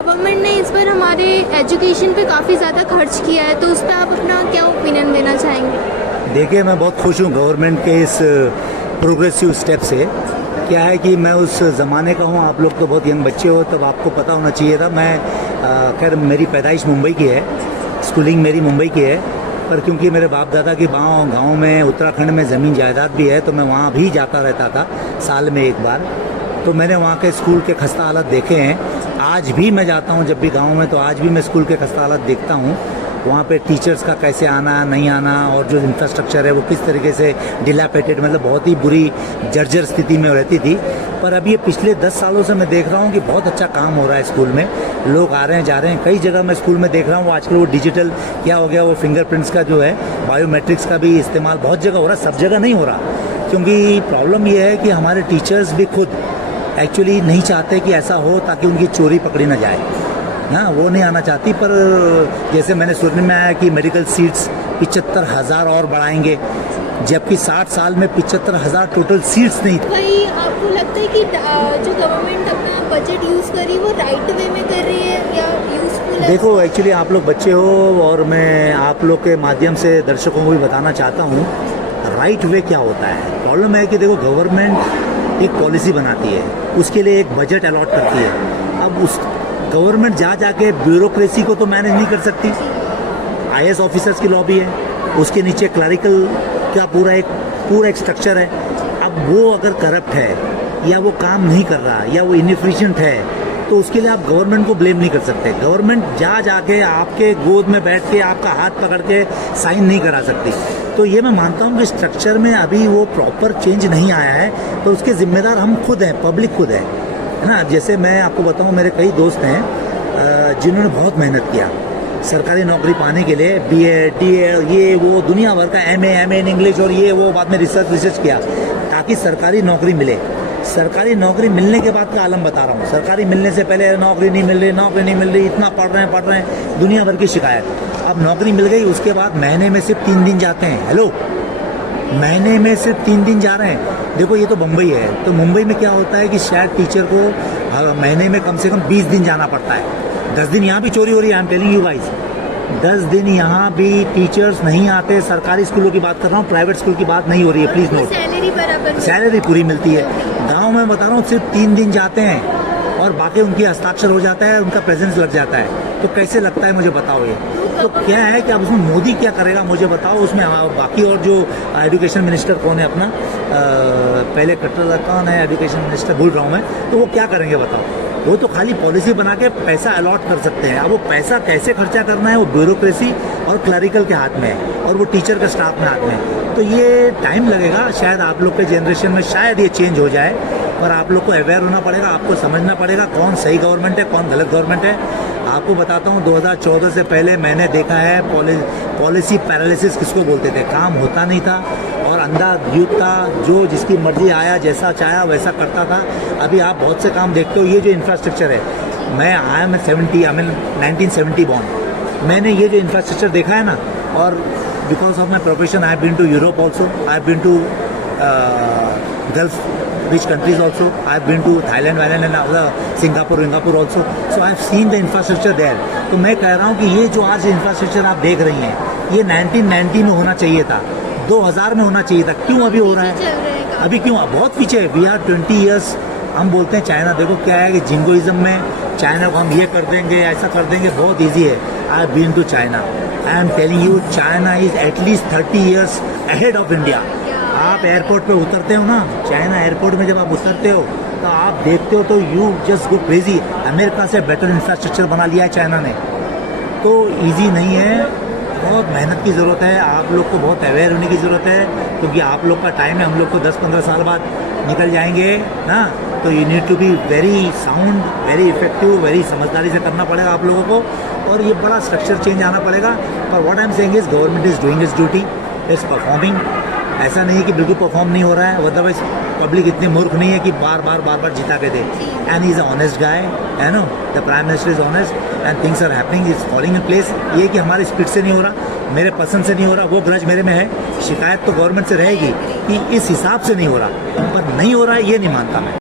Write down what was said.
Government ने इस बार हमारे एजुकेशन पे काफ़ी ज़्यादा खर्च किया है, तो उस पर आप अपना क्या ओपिनियन देना चाहेंगे? देखिए, मैं बहुत खुश हूँ गवर्नमेंट के इस प्रोग्रेसिव स्टेप से। क्या है कि मैं उस ज़माने का हूँ, आप लोग तो बहुत यंग बच्चे हो, तब आपको पता होना चाहिए था। मैं खैर मेरी पैदाइश मुंबई की है, स्कूलिंग मेरी मुंबई की है, पर क्योंकि मेरे बाप दादा की गांव में उत्तराखंड में ज़मीन जायदाद भी है, तो मैं वहाँ भी जाता रहता था साल में एक बार। तो मैंने वहाँ के स्कूल के खस्ता हालत देखे हैं। आज भी मैं जाता हूँ जब भी गांव में, तो आज भी मैं स्कूल के खस्ता हालत देखता हूँ। वहाँ पे टीचर्स का कैसे आना नहीं आना, और जो इंफ्रास्ट्रक्चर है वो किस तरीके से डिलैपिडेटेड, मतलब बहुत ही बुरी जर्जर स्थिति में रहती थी। पर अभी ये पिछले 10 सालों से मैं देख रहा हूँ कि बहुत अच्छा काम हो रहा है स्कूल में। लोग आ रहे हैं जा रहे हैं, कई जगह मैं स्कूल में देख रहा हूँ आजकल वो डिजिटल क्या हो गया, वो फिंगरप्रिंट्स का जो है, बायोमेट्रिक्स का भी इस्तेमाल बहुत जगह हो रहा है, सब जगह नहीं हो रहा। क्योंकि प्रॉब्लम ये है कि हमारे टीचर्स भी खुद एक्चुअली नहीं चाहते कि ऐसा हो, ताकि उनकी चोरी पकड़ी ना जाए। हाँ, वो नहीं आना चाहती। पर जैसे मैंने सुनने में आया कि मेडिकल सीट्स 75,000 और बढ़ाएंगे, जबकि 60 साल में 75,000 टोटल सीट्स नहीं थी। भाई, आपको लगता है कि जो गवर्नमेंट अपना बजट यूज़ कर रही है वो राइट वे में कर रही है या यूजफुल है? देखो, एक्चुअली आप लोग बच्चे हो और मैं आप लोग के माध्यम से दर्शकों को भी बताना चाहता हूँ राइट वे क्या होता है। प्रॉब्लम है कि देखो, गवर्नमेंट एक पॉलिसी बनाती है, उसके लिए एक बजट अलॉट करती है। अब उस गवर्नमेंट जाके ब्यूरोक्रेसी को तो मैनेज नहीं कर सकती। आईएएस ऑफिसर्स की लॉबी है, उसके नीचे क्लरिकल का पूरा एक स्ट्रक्चर है। अब वो अगर करप्ट है या वो काम नहीं कर रहा या वो इनएफिशिएंट है, तो उसके लिए आप गवर्नमेंट को ब्लेम नहीं कर सकते। गवर्नमेंट जाके आपके गोद में बैठ के आपका हाथ पकड़ के साइन नहीं करा सकती। तो ये मैं मानता हूँ कि स्ट्रक्चर में अभी वो प्रॉपर चेंज नहीं आया है, तो उसके जिम्मेदार हम खुद हैं, पब्लिक खुद है ना। जैसे मैं आपको बताऊँ, मेरे कई दोस्त हैं जिन्होंने बहुत मेहनत किया सरकारी नौकरी पाने के लिए, बीएड, डीएड, ये वो दुनिया भर का एमए इन इंग्लिश और ये वो, बाद में रिसर्च किया ताकि सरकारी नौकरी मिले। सरकारी नौकरी मिलने के बाद का आलम बता रहा हूँ, सरकारी मिलने से पहले नौकरी नहीं मिल रही, इतना पढ़ रहे हैं, दुनिया भर की शिकायत। अब नौकरी मिल गई, उसके बाद महीने में सिर्फ 3 दिन जाते हैं। हेलो, महीने में सिर्फ 3 दिन जा रहे हैं। देखो, ये तो मुंबई है, तो मुंबई में क्या होता है कि शायद टीचर को महीने में कम से कम 20 दिन जाना पड़ता है। 10 दिन यहाँ भी चोरी हो रही है, आई एम टेलिंग यू गाइस। 10 दिन यहाँ भी टीचर्स नहीं आते। सरकारी स्कूलों की बात कर रहा हूँ, प्राइवेट स्कूल की बात नहीं हो रही है, प्लीज नोट। सैलरी बराबर, सैलरी पूरी मिलती है। गाँव में बता रहा हूँ सिर्फ 3 दिन जाते हैं और बाकी उनकी हस्ताक्षर हो जाता है, उनका प्रेजेंस लग जाता है। तो कैसे लगता है मुझे बताओ ये? तो क्या है कि अब उसमें मोदी क्या करेगा मुझे बताओ। उसमें बाकी और जो एजुकेशन मिनिस्टर कौन है अपना, पहले कट्टर कौन है एजुकेशन मिनिस्टर, भूल रहा हूँ मैं, तो वो क्या करेंगे बताओ? वो तो खाली पॉलिसी बना के पैसा अलॉट कर सकते हैं। अब वो पैसा कैसे खर्चा करना है वो ब्यूरोक्रेसी और क्लरिकल के हाथ में है, और वो टीचर के स्टाफ में हाथ में है। तो ये टाइम लगेगा, शायद आप लोग के जनरेशन में शायद ये चेंज हो जाए, पर आप लोग को अवेयर होना पड़ेगा, आपको समझना पड़ेगा कौन सही गवर्नमेंट है, कौन गलत गवर्नमेंट है। आपको बताता हूँ, 2014 से पहले मैंने देखा है पॉलिसी पैरालिसिस किसको बोलते थे। काम होता नहीं था और अंधा यूथ था, जो जिसकी मर्जी आया, जैसा चाहा वैसा करता था। अभी आप बहुत से काम देखते हो, ये जो इंफ्रास्ट्रक्चर है, मैं 1970 बॉर्न, मैंने ये जो इंफ्रास्ट्रक्चर देखा है ना, और because of my profession I have been to Europe also, I have been to Gulf rich countries also. I have been to Thailand and other Singapore also. So I have seen the infrastructure there. तो मैं कह रहा हूँ कि ये जो आज infrastructure आप देख रही हैं, ये 1990 में होना चाहिए था, 2000 में होना चाहिए था। क्यों अभी हो रहा है? अभी क्यों? बहुत पीछे है। We are 20 years। हम बोलते हैं चाइना, देखो क्या है कि जिंगोइज्म में चाइना को हम ये कर देंगे, ऐसा कर देंगे, बहुत ईजी है। I have been to China, I am telling you, China is at least 30 years ahead of India. आप एयरपोर्ट पे उतरते हो ना, चाइना एयरपोर्ट में जब आप उतरते हो तो आप देखते हो तो you just go crazy. America से बेटर इंफ्रास्ट्रक्चर बना लिया है चाइना ने। तो इजी नहीं है, बहुत मेहनत की ज़रूरत है, आप लोग को बहुत अवेयर होने की ज़रूरत है, क्योंकि आप लोग का टाइम है, हम लोग को 10-15 साल बाद निकल जाएंगे ना। तो you need to be very sound, very effective, very समझदारी से करना पड़ेगा आप लोगों को, और ये बड़ा स्ट्रक्चर चेंज आना पड़ेगा। पर what I am saying is government is doing it's duty, it's performing. ऐसा नहीं है कि बिल्कुल परफॉर्म नहीं हो रहा है, अदरवाइज पब्लिक इतनी मूर्ख नहीं है कि बार बार जिता के दे। And he is a honest guy, है नो, the prime minister is honest and things are happening, is falling in place. ये कि हमारे स्पीड से नहीं हो रहा, मेरे पसंद से नहीं हो रहा, वो ग्रज मेरे में है। शिकायत तो गवर्नमेंट से रहेगी कि इस हिसाब से नहीं हो रहा, पर नहीं हो रहा है ये नहीं मानता मैं।